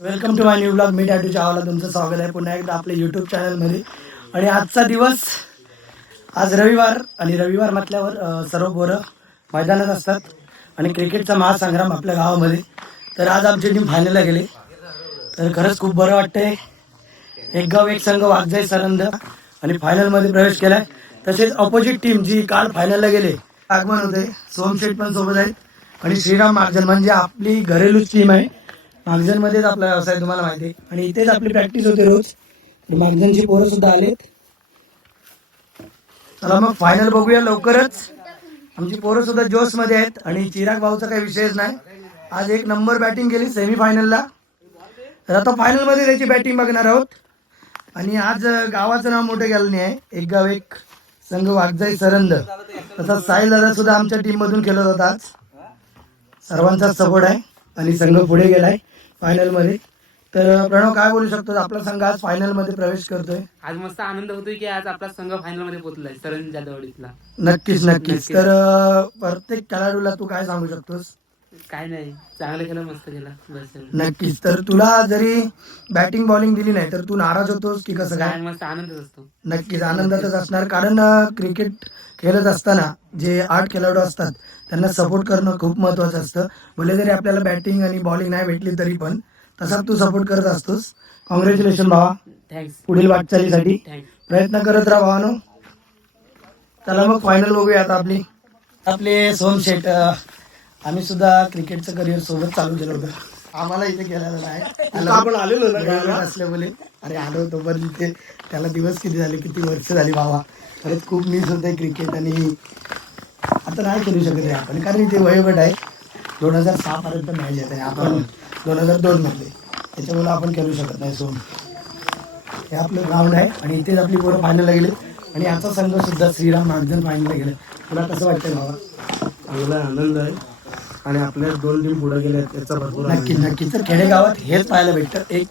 Welcome to my new blog मी टॅटू चावाला तुमचं स्वागत आहे. पुन्हा एकदा आपल्या यूट्यूब चॅनलमध्ये आणि आजचा दिवस आज रविवार आणि रविवार म्हटल्यावर सर्व पोरं मैदानात असतात आणि क्रिकेटचा महासंग्राम आपल्या गावामध्ये. तर आज आमची टीम फायनलला गेली. तर खरंच खूप बरं वाटतंय. एक गाव एक संघ वागजाई सरंद आणि फायनलमध्ये प्रवेश केलाय. तसेच ऑपोजिट टीम जी काल फायनलला गेले आगमन होते सोमशेठ पण सोबत आहेत. आणि श्रीराम महाजन म्हणजे आपली घरेलूच टीम आहे. मागजनमध्येच आपला व्यवसाय तुम्हाला माहिती आहे. आणि इथेच आपली प्रॅक्टिस होते रोज. मागजनची पोरं सुद्धा आलेत. चला मग फायनल बघूया लवकरच. आमची पोरं सुद्धा जोशमध्ये आहेत. आणि चिराग भाऊचा काही विषयच नाही. आज एक नंबर बॅटिंग केली सेमी फायनलला तर आता फायनलमध्ये त्याची बॅटिंग बघणार आहोत. आणि आज गावाचं नाव मोठं गेलं नाही आहे. एक गाव एक संघ वागजाई सरंद. तसाच साहिल दादा सुद्धा आमच्या टीम मधून खेळत होता आज. सर्वांचा सपोर्ट आहे. आणि संघ पुढे गेलाय. फायनलमध्ये. तर प्रणव काय बोलू शकतो? आपला संघ आज फायनलमध्ये प्रवेश करतोय. आज मस्त आनंद होतोय की आज आपला संघ फायनलमध्ये पोहोचलाय सरण जाधवडीतला नक्कीच नक्कीच. तर प्रत्येक खेळाडूला तू काय सांगू शकतोस? काय नाही. चांगलं केलं मस्त केलं. बस एवढं. नक्कीच. तर तुला जरी बॅटिंग बॉलिंग दिली नाही तर तू नाराज होतोस की कसं काय काय? मस्त आनंदच असतो. नक्कीच आनंदातच असणार. कारण अं, क्रिकेट खेळत असताना जे आठ खेळाडू असतात त्यांना सपोर्ट करणं खूप महत्वाचं असतं. भले जरी आपल्याला बॅटिंग आणि बॉलिंग नाही भेटली तरी पण तसा तू सपोर्ट करत असतोस. कॉंग्रॅच्युलेशन भावा. थँक्स पुढील वाटचालीसाठी. थँक्स प्रयत्न करत राहा भावानो. चला मग फायनल बघूया आता आपली. आपले सोम शेट अं, आम्ही सुद्धा क्रिकेटचं करिअर सोबत चालू केलं होतं. आम्हाला इथे केलेलं नाही. आपण आलेलो असल्यामुळे अरे आलो होतो पण इथे त्याला दिवस किती झाले किती वर्ष झाली भावा खरंच खूप मिस होत आहे क्रिकेट आणि आता नाही खेळू शकत आहे आपण कारण इथे वयोगट आहे. दोन हजार सहा पर्यंत मॅच येत आहे. आपण दोन हजार दोन मध्ये. त्याच्यामुळे आपण खेळू शकत नाही सोम हे आपलं ग्राउंड आहे आणि इथेच आपली पोरं फायनलला गेले. आणि आमचा संघ सुद्धा श्रीराम महाजन फायनलला गेले. तुला कसं वाटतंय बाबा? चांगला आनंद आहे. आणि आपल्या दोन टीम पुढे गेल्या त्याचा भरपूर नक्की नक्की. तर खेडेगावात हेच पाहायला भेटतं. एक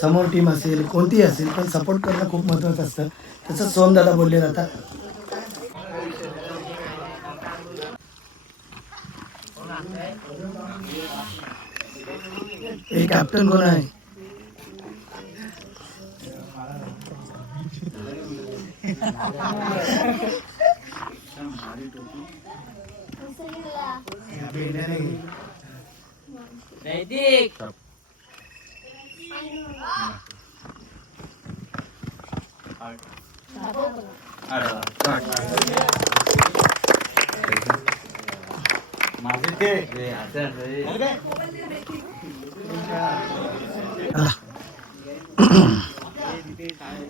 समोर टीम असेल कोणतीही असेल पण सपोर्ट करणं खूप महत्वाचं असतं. तसं सोमदादा बोलले जातात. हे कॅप्टन कोण आहे? आपल्या इंडियाने गेली.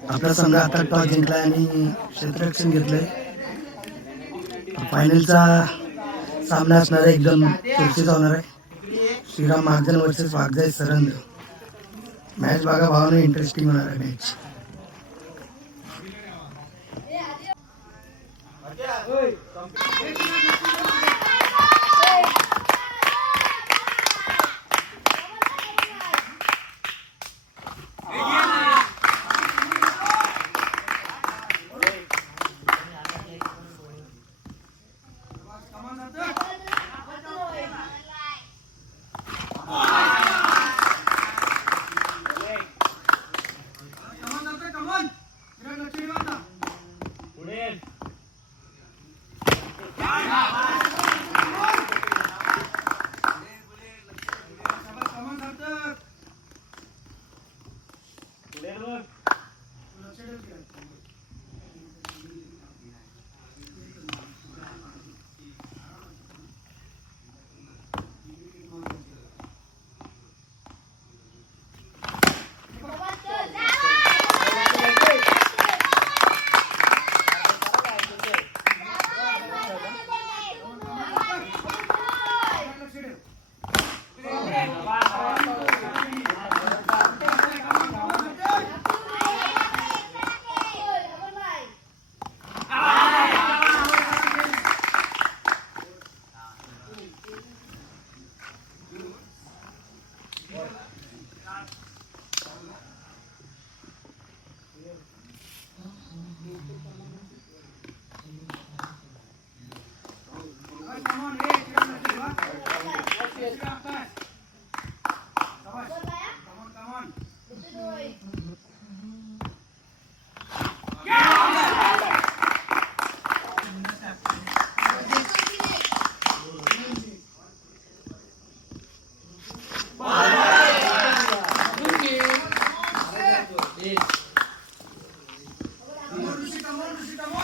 आपला संघ आता टॉस जिंकलाय आणि क्षेत्ररक्षण घेतलंय फायनलचा सामना असणार आहे एकदम चुरशी होणार आहे श्रीराम महाजन वर्सेस वाघजाय सरंद मॅच बघा भावानं इंटरेस्टिंग होणार आहे match Yavaş Abbas. Yavaş. Come on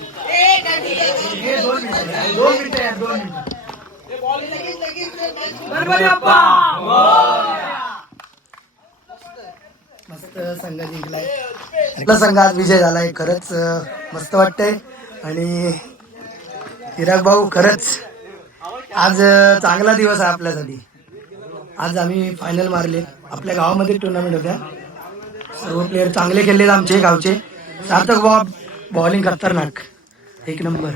मस्त संघ जिंकलाय आपला संघ आज विजय झालाय खरंच मस्त वाटतंय. आणि हिराग भाऊ खरंच आज चांगला दिवस आहे आपल्यासाठी. आज आम्ही फायनल मारले. आपल्या गावामध्ये टुर्नामेंट होत्या. सर्व प्लेयर चांगले खेळले आमचे गावचे. सार्थक बाब बॉलिंग खतरनाक एक नंबर.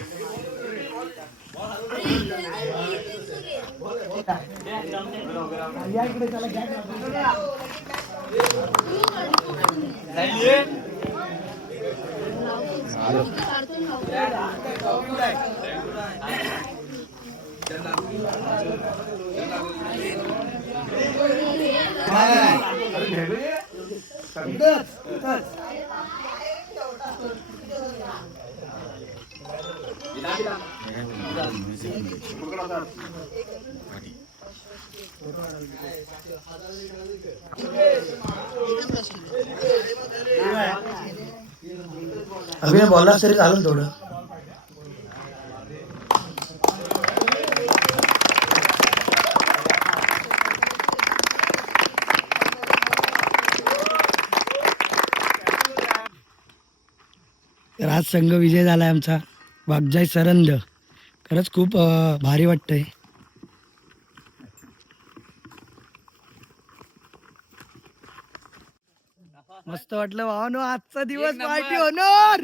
अभिनय बोललास तरी चालेल थोडं। तर आज संघ विजय झाला आमचा. वाघजाई सरंद. खरंच खूप भारी वाटतंय. मस्त वाटलं नो आजचा दिवस पार्टी होणार.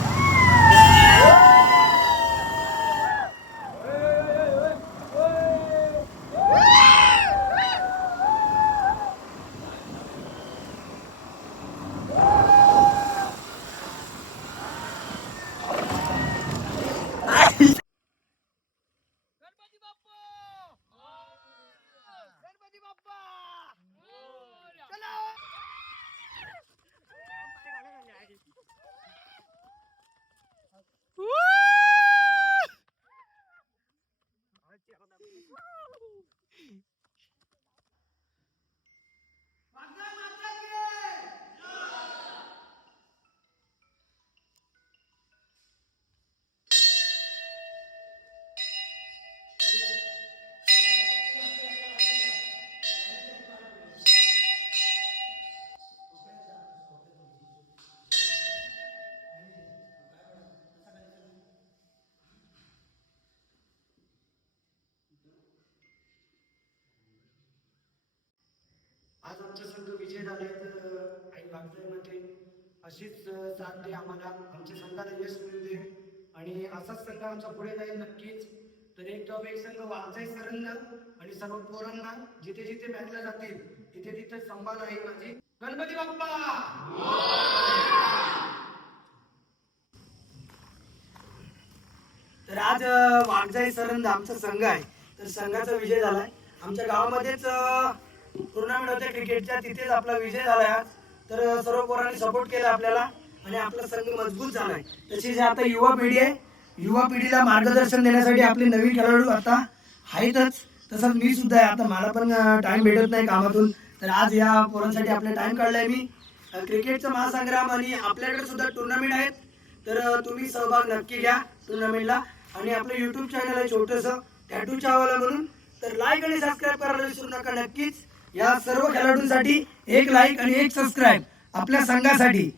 bapa. Dan bagi bapa. Salam. Woo! I'm not going to be आमचे संघ विजय झाले तर आई वागतोय म्हणते. अशीच अं, साथ दे आम्हाला. आमच्या संघाला यश मिळू दे आणि असाच संघ आमचा पुढे जाईल नक्कीच. तर एक जॉब एक संघ वाचाय सरांना आणि सर्व पोरांना जिथे जिथे बॅगला जातील तिथे तिथे संभाल आहे माझी. गणपती बाप्पा! तर आज वाघजाई सरंद आमचा संघ आहे. तर संघाचा विजय झालाय. आमच्या गावामध्येच टुर्नामेंट होते क्रिकेटच्या तिथेच आपला विजय झालाय आज तर सर्व पोरांनी सपोर्ट केला आपल्याला आणि आपला संघ मजबूत झालाय. तशी जे आता युवा पिढी आहे युवा पिढीला मार्गदर्शन देण्यासाठी आपले नवीन खेळाडू आता आहेतच. तसंच मी सुद्धा आहे. आता मला पण टाइम भेटत नाही कामातून. तर आज या पोरांसाठी आपला टाइम काढलाय मी. क्रिकेटचा महासंग्राम आणि आपल्याकडे सुद्धा टुर्नामेंट आहेत. तर तुम्ही सहभाग नक्की घ्या टुर्नामेंटला आणि आपलं युट्यूब चॅनल आहे छोटंसं टॅटू चावाला म्हणून. तर लाईक आणि सबस्क्राईब करायला विसरू नका नक्कीच. या सर्व खेळाडूंसाठी एक लाईक आणि एक सबस्क्राईब आपल्या संघासाठी.